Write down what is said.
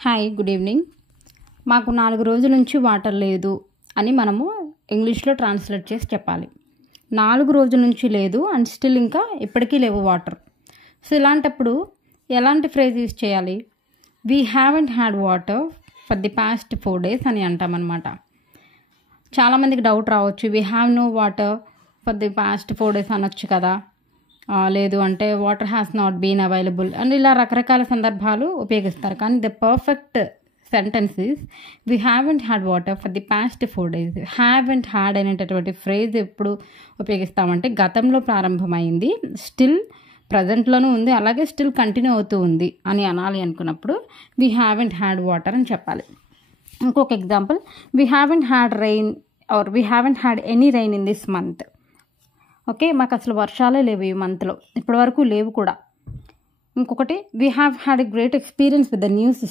Hi good evening. మాకు 4 రోజుల నుంచి వాటర్ లేదు అని మనము ఇంగ్లీష్లో ట్రాన్స్లేట్ చేసి చెప్పాలి. 4 రోజుల నుంచి లేదు అండ్ స్టిల్ ఇంకా ఇప్పటికీ లేవు వాటర్. సో ఇలాంటప్పుడు ఎలాంటి ఫ్రేజ్ యూజ్ చేయాలి? We haven't had water for the past 4 days అని అంటామన్నమాట. చాలామందికి డౌట్ రావచ్చు, we have no water for the past 4 days అనొచ్చు కదా, లేదు అంటే water has not been available and ఇలా రకరకాల సందర్భాలు ఉపయోగిస్తారు. కానీ the perfect sentence is we haven't had water for the past 4 days. Haven't had అనేటటువంటి ఫ్రేజ్ ఎప్పుడు ఉపయోగిస్తామంటే గతంలో ప్రారంభమైంది, స్టిల్ ప్రజెంట్లోనూ ఉంది, అలాగే స్టిల్ కంటిన్యూ అవుతూ ఉంది అని అనాలి అనుకున్నప్పుడు వీ హ్యావెంట్ హ్యాడ్ వాటర్ అని చెప్పాలి. ఇంకొక example, we haven't had rain are we haven't had any rain in this month. Okay, మాకు అసలు వర్షాలే లేవు ఈ మంత్లో, ఇప్పటివరకు లేవు కూడా. ఇంకొకటి, we have had a great experience with the new system.